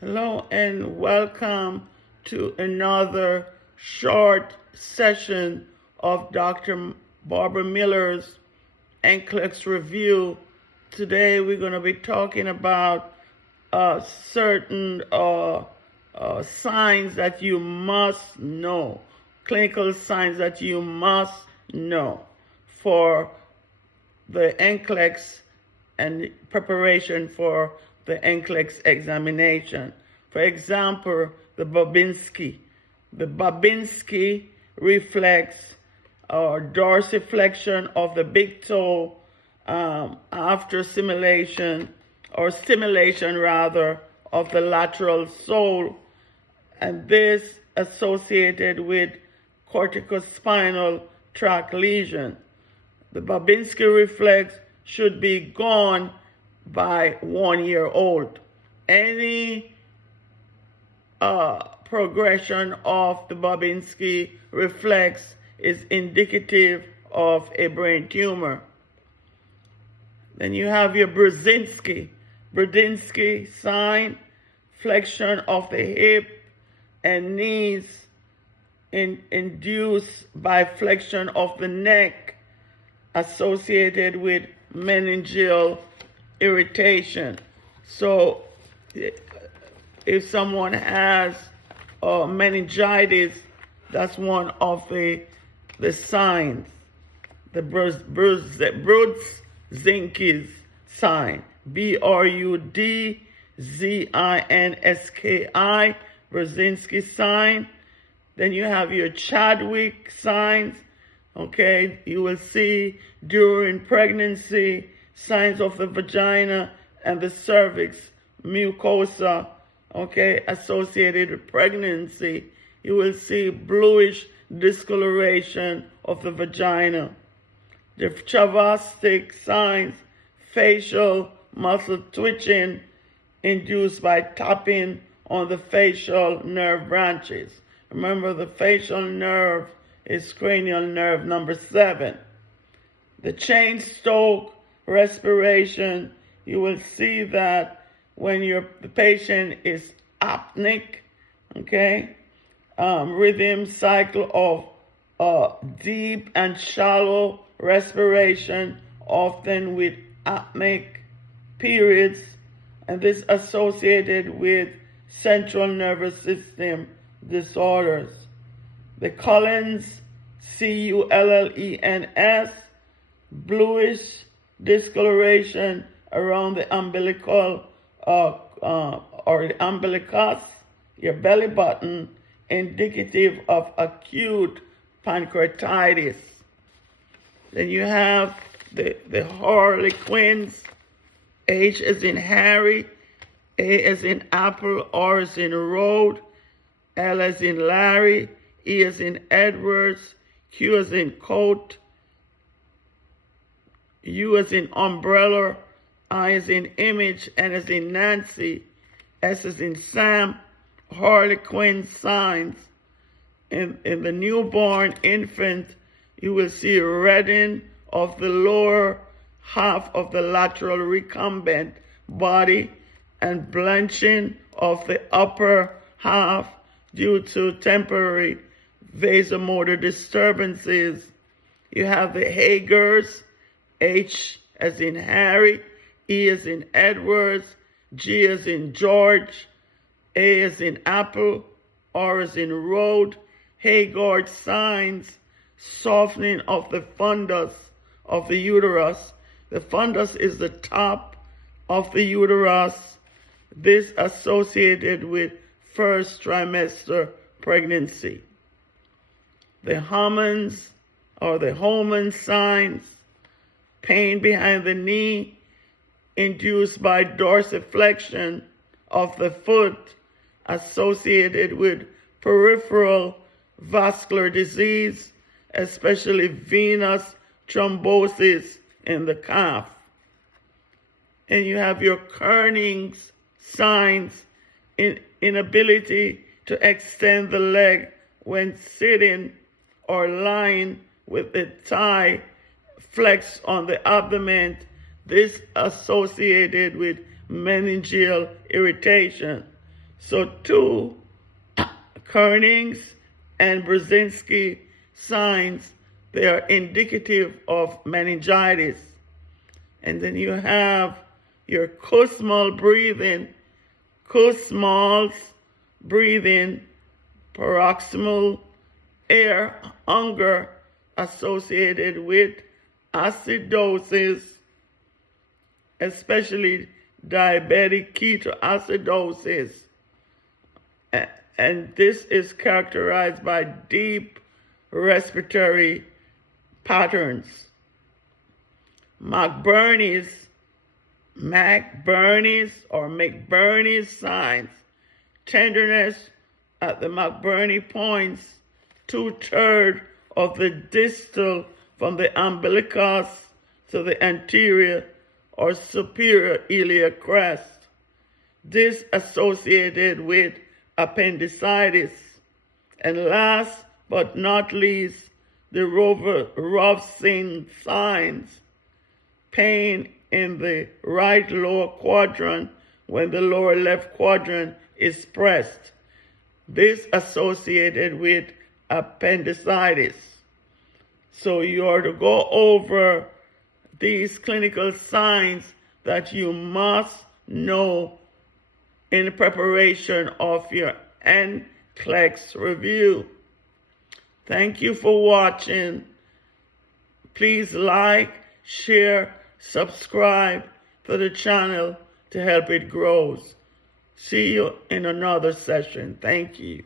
Hello and welcome to another short session of Dr. Barbara Miller's NCLEX review. Today we're going to be talking about certain signs that you must know, clinical signs that you must know for the NCLEX and preparation for the NCLEX examination. For example, the Babinski. The Babinski reflex or dorsiflexion of the big toe after stimulation of the lateral sole, and this associated with corticospinal tract lesion. The Babinski reflex should be gone by 1 year old. Any progression of the Babinski reflex is indicative of a brain tumor. Then you have your Brudzinski sign, flexion of the hip and knees induced by flexion of the neck, associated with meningeal irritation. So if someone has meningitis, that's one of the signs. The Brudzinski sign, Brudzinski, Brudzinski sign. Then you have your Chadwick signs. Okay, you will see during pregnancy signs of the vagina and the cervix mucosa, okay, associated with pregnancy. You will see bluish discoloration of the vagina. The Chavastic signs, facial muscle twitching induced by tapping on the facial nerve branches. Remember, the facial nerve is cranial nerve number 7. The Cheyne-Stokes respiration, you will see that when the patient is apneic, okay, rhythm cycle of deep and shallow respiration, often with apneic periods, and this associated with central nervous system disorders. The Cullens, Cullens, bluish discoloration around the umbilical or the umbilicus, your belly button, indicative of acute pancreatitis. Then you have the Harlequins, H as in Harry, A as in apple, R as in road, L as in Larry, E as in Edwards, Q as in coat, U as in umbrella, I as in image, N as in Nancy, S as in Sam, Harlequin signs. In the newborn infant, you will see reddening of the lower half of the lateral recumbent body and blanching of the upper half due to temporary vasomotor disturbances. You have the Hagers, H as in Harry, E as in Edwards, G as in George, A as in apple, R as in road, Haggard signs, softening of the fundus of the uterus. The fundus is the top of the uterus. This associated with first trimester pregnancy. The Homans or the Homan signs, pain behind the knee induced by dorsiflexion of the foot, associated with peripheral vascular disease, especially venous thrombosis in the calf. And you have your Kearney's signs, inability to extend the leg when sitting or lying with the thigh flexed on the abdomen. This associated with meningeal irritation. So 2, Kernig's and Brzezinski signs, they are indicative of meningitis. And then you have your Kussmaul's breathing, paroxysmal air hunger associated with acidosis, especially diabetic ketoacidosis. And this is characterized by deep respiratory patterns. McBurney's signs, tenderness at the McBurney points, 2/3 of the distal from the umbilicus to the anterior or superior iliac crest. This associated with appendicitis. And last but not least, the Rovsin signs, pain in the right lower quadrant when the lower left quadrant is pressed. This associated with appendicitis. So you are to go over these clinical signs that you must know in preparation of your NCLEX review. Thank you for watching. Please like, share, subscribe to the channel to help it grow. See you in another session. Thank you.